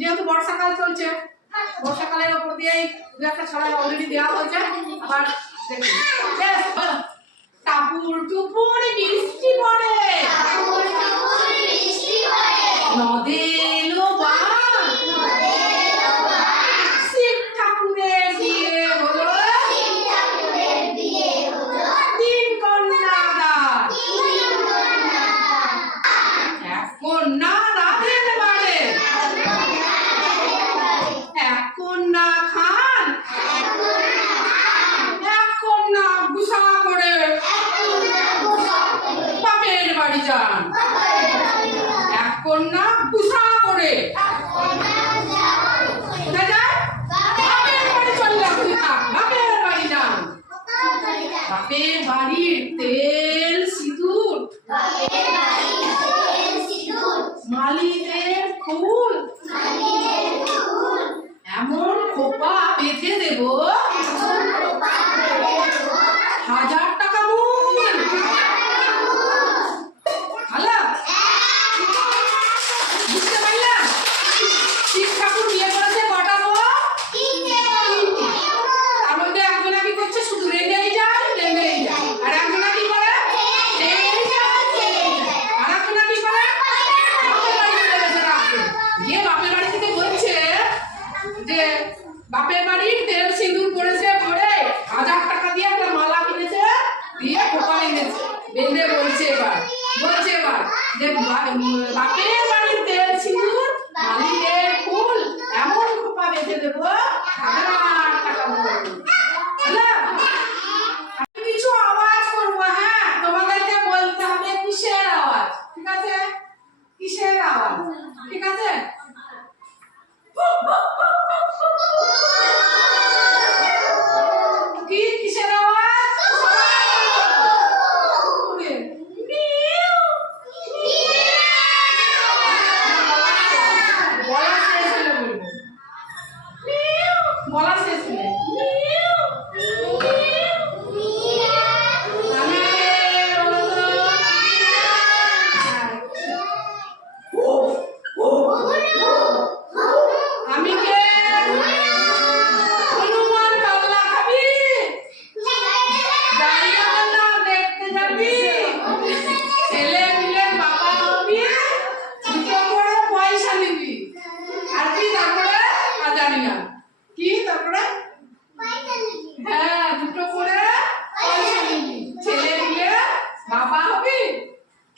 যেহেতু বর্ষাকাল চলছে, বর্ষাকালের ওপর দিয়েই দু একটা ছড়া অলরেডি দেওয়া হয়েছে। আবার টাপুর টুপুর বৃষ্টি পড়ে। বাড়ি যান। এক কন্যা পুষা করে। বাড়ি যান। বাপের বাড়িতে কিন্তু বলছে যে বাপের বাড়ি তেল সিঁদুর পড়েছে পরে হাজার টাকা দিয়ে একটা মালা কিনেছে, দিয়ে খোপা এনেছে। বেঁধে বলছে এবার বলছে এবার যে বাপের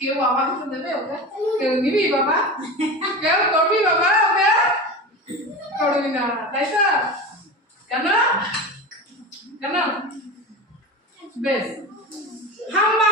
কেউ বাবাকে তো দেবে ওকে কেউ নিবি বাবা কেউ করবি বাবা ওকে করবি না তাই তো কেন কেন বেশ হাম্বা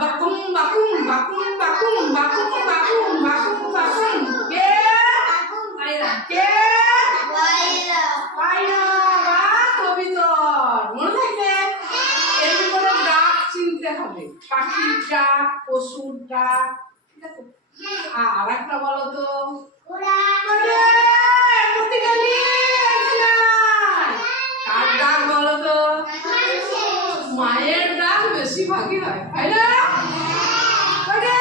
bakung bakung bakung bakung bakung bakung yeah. হবে? পাখির ডাক পশুর ডাক ঠিক আছে? হ্যাঁ, আর একটা বলো তো। বলো তো? মায়ের। ডাক বেশি ভাগই হয় তাই না? হ্যাঁ।